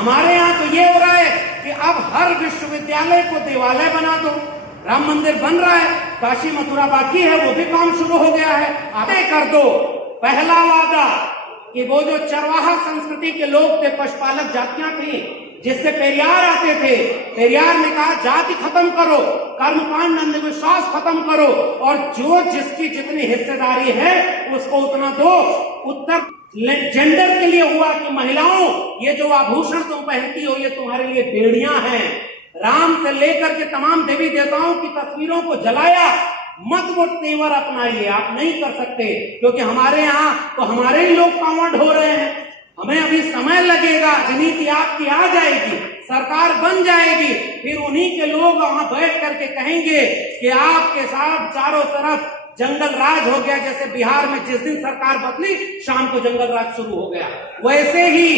हमारे यहाँ तो ये हो रहा है कि अब हर विश्वविद्यालय को देवालय बना दो। राम मंदिर बन रहा है, काशी मथुरा बाकी है, वो भी काम शुरू हो गया है। आगे कर दो। पहला वादा कि वो जो चरवाहा संस्कृति के लोग थे, पशुपालक जातियां थी, जिससे पेरियार आते थे, पेरियार ने कहा जाति खत्म करो, कर्मकांड अंधविश्वास खत्म करो, और जो जिसकी जितनी हिस्सेदारी है उसको उतना दो। उत्तर जेंडर के लिए हुआ कि महिलाओं, ये जो आभूषण तुम पहनती हो ये तुम्हारे लिए बेड़ियां हैं। राम से लेकर के तमाम देवी देवताओं की तस्वीरों को जलाया। मत वो तेवर अपनाइए, आप नहीं कर सकते, क्योंकि हमारे यहाँ तो हमारे ही लोग कांवड़ हो रहे हैं। हमें अभी समय लगेगा, राजनीति आपकी आ जाएगी, सरकार बन जाएगी, फिर उन्हीं के लोग वहां बैठ करके कहेंगे कि आपके साथ चारों तरफ जंगल राज हो गया। जैसे बिहार में जिस दिन सरकार बदली शाम को जंगल राज शुरू हो गया, वैसे ही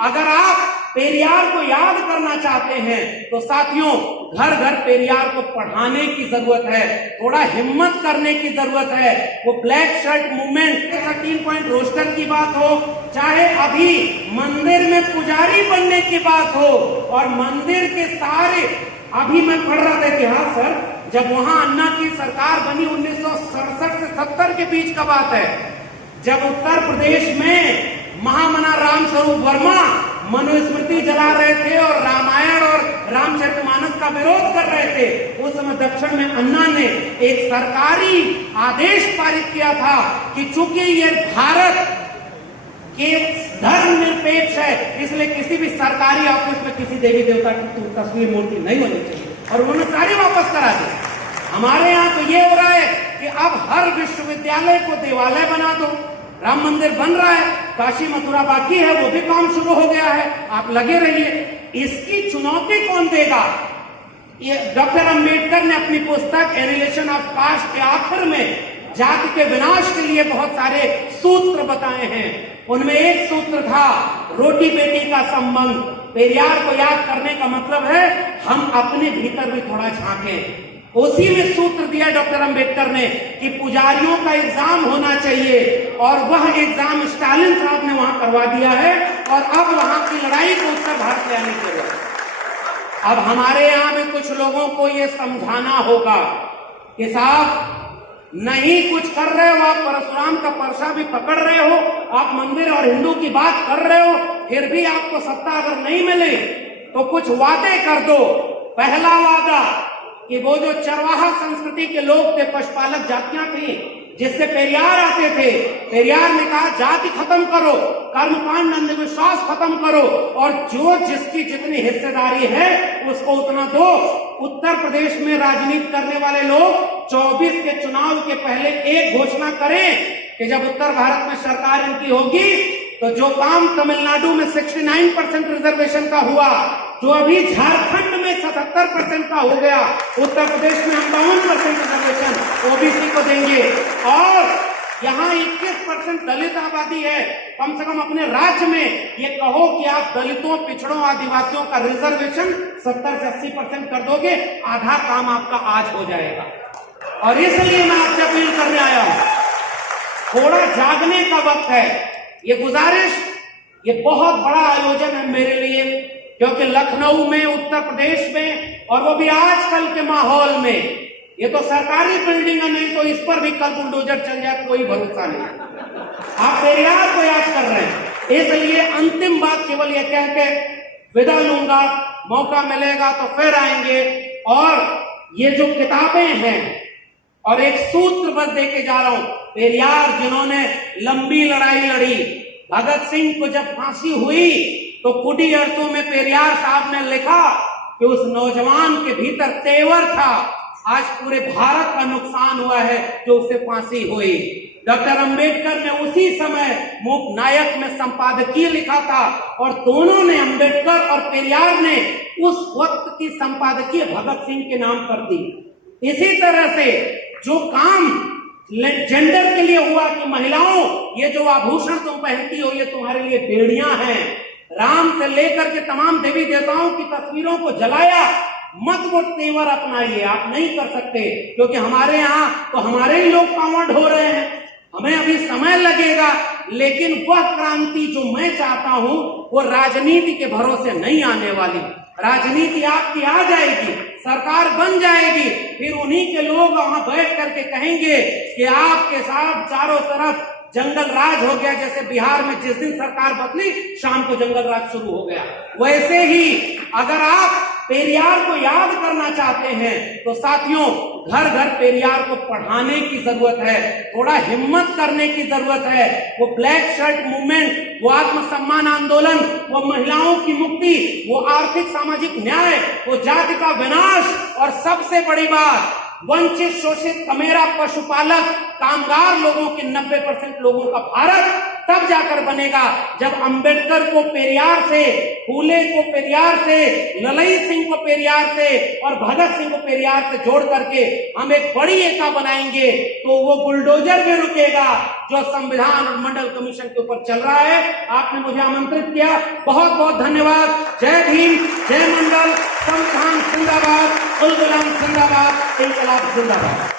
अगर आप पेरियार को याद करना चाहते हैं तो साथियों, घर घर पेरियार को पढ़ाने की जरूरत है, थोड़ा हिम्मत करने की जरूरत है। वो black shirt movement, 13 point roster की बात हो, चाहे अभी मंदिर में पुजारी बनने की बात हो, और मंदिर के सारे, अभी मैं पढ़ रहा था इतिहास सर, जब वहां अन्ना की सरकार बनी 1967 से 70 के बीच का बात है, जब उत्तर प्रदेश में महामना रामस्वरूप वर्मा मनुस्मृति जला रहे थे और रामायण और रामचरितमानस का विरोध कर रहे थे, उस समय दक्षिण में अन्ना ने एक सरकारी आदेश पारित किया था कि चूंकि ये भारत के धर्म निरपेक्ष है, इसलिए किसी भी सरकारी ऑफिस में किसी देवी देवता की तस्वीर मूर्ति नहीं होनी चाहिए, और उन्होंने सारी वापस करा दी। हमारे यहाँ तो ये हो रहा है कि अब हर विश्वविद्यालय को देवालय बना दो। राम मंदिर बन रहा है, काशी मथुरा बाकी है, वो भी काम शुरू हो गया है, आप लगे रहिए। इसकी चुनौती कौन देगा? ये डॉक्टर अंबेडकर ने अपनी पुस्तक एनिहिलेशन ऑफ कास्ट के आखिर में जाति के विनाश के लिए बहुत सारे सूत्र बताए हैं। उनमें एक सूत्र था रोटी बेटी का संबंध। पेरियार को याद करने का मतलब है हम अपने भीतर भी थोड़ा झांकें। उसी में सूत्र दिया डॉक्टर अंबेडकर ने कि पुजारियों का एग्जाम होना चाहिए, और वह एग्जाम स्टालिन साहब ने वहां करवा दिया है, और अब वहां की लड़ाई को उत्तर भारत ले आने के लिए अब हमारे यहाँ में कुछ लोगों को ये समझाना होगा कि साहब नहीं कुछ कर रहे हो, आप परशुराम का परसा भी पकड़ रहे हो, आप मंदिर और हिंदू की बात कर रहे हो, फिर भी आपको सत्ता अगर नहीं मिले तो कुछ वादे कर दो। पहला वादा कि वो जो चरवाहा संस्कृति के लोग थे, पशुपालक जातियां थी, जिससे पेरियार आते थे, पेरियार ने कहा जाति खत्म करो, कर्मकांड अंधविश्वास खत्म करो, और जो जिसकी जितनी हिस्सेदारी है उसको उतना दो। उत्तर प्रदेश में राजनीति करने वाले लोग 24 के चुनाव के पहले एक घोषणा करें कि जब उत्तर भारत में सरकार इनकी होगी तो जो काम तमिलनाडु में 69% रिजर्वेशन का हुआ, जो अभी झारखंड में 77% का हो गया, उत्तर प्रदेश में 52% रिजर्वेशन ओबीसी को देंगे, और यहाँ 21% दलित आबादी है। कम से कम अपने राज्य में ये कहो कि आप दलितों, पिछड़ों, आदिवासियों का रिजर्वेशन 70 से 80% कर दोगे, आधा काम आपका आज हो जाएगा। और इसलिए मैं आपसे अपील करने आया हूं, थोड़ा जागने का वक्त है। ये गुजारिश, ये बहुत बड़ा आयोजन है मेरे लिए, क्योंकि लखनऊ में, उत्तर प्रदेश में, और वो भी आजकल के माहौल में, ये तो सरकारी बिल्डिंग है, नहीं तो इस पर भी कल बुलडोजर चल जाए, कोई भरोसा नहीं। आप पेरियार को याद कर रहे हैं, इसलिए अंतिम बात केवल ये कह के विदा लूंगा, मौका मिलेगा तो फिर आएंगे। और ये जो किताबें हैं, और एक सूत्र बस देके जा रहा हूं, पेरियार जिन्होंने लंबी लड़ाई लड़ी, भगत सिंह को जब फांसी हुई तो कुडी अर्थों में पेरियार साहब ने लिखा कि उस नौजवान के भीतर तेवर था। आज पूरे भारत का नुकसान हुआ है जो उससे फांसी हुई। डॉक्टर अंबेडकर ने उसी समय मूक नायक में संपादकीय लिखा था, और दोनों ने, अंबेडकर और पेरियार ने, उस वक्त की संपादकीय भगत सिंह के नाम पर दी। इसी तरह से जो काम जेंडर के लिए हुआ कि महिलाओं, ये जो आभूषण तुम पहनती हो ये तुम्हारे लिए बेड़ियां हैं, राम से लेकर के तमाम देवी देवताओं की तस्वीरों को जलाया। मत वो तेवर अपनाइए, आप नहीं कर सकते, क्योंकि हमारे यहाँ तो हमारे ही लोग कांवड़ हो रहे हैं। हमें अभी समय लगेगा, लेकिन वह क्रांति जो मैं चाहता हूं वो राजनीति के भरोसे नहीं आने वाली। राजनीति आपकी आ जाएगी, सरकार बन जाएगी, फिर उन्हीं के लोग वहां बैठ करके कहेंगे कि आपके साथ चारों तरफ जंगल राज हो गया। जैसे बिहार में जिस दिन सरकार बदली शाम को जंगल राज शुरू हो गया, वैसे ही अगर आप पेरियार को याद करना चाहते हैं तो साथियों घर घर पेरियार को पढ़ाने की जरूरत है, थोड़ा हिम्मत करने की जरूरत है। वो ब्लैक शर्ट मूवमेंट, वो आत्मसम्मान आंदोलन, वो महिलाओं की मुक्ति, वो आर्थिक सामाजिक न्याय, वो जाति का विनाश और सबसे बड़ी बात वंचित शोषित कमेरा पशुपालक कामगार लोगों के 90% लोगों का भारत तब जाकर बनेगा जब अंबेडकर को पेरियार से, फूले को पेरियार से, ललई सिंह को पेरियार से और भगत सिंह को पेरियार से जोड़ करके हम एक बड़ी एकता बनाएंगे तो वो बुलडोजर भी रुकेगा जो संविधान और मंडल कमीशन के ऊपर चल रहा है। आपने मुझे आमंत्रित किया, बहुत बहुत धन्यवाद। जय भीम, जय मंडल, संविधान जिंदाबाद, उल गुलाम जिंदाबाद, इनकलाब जिंदाबाद।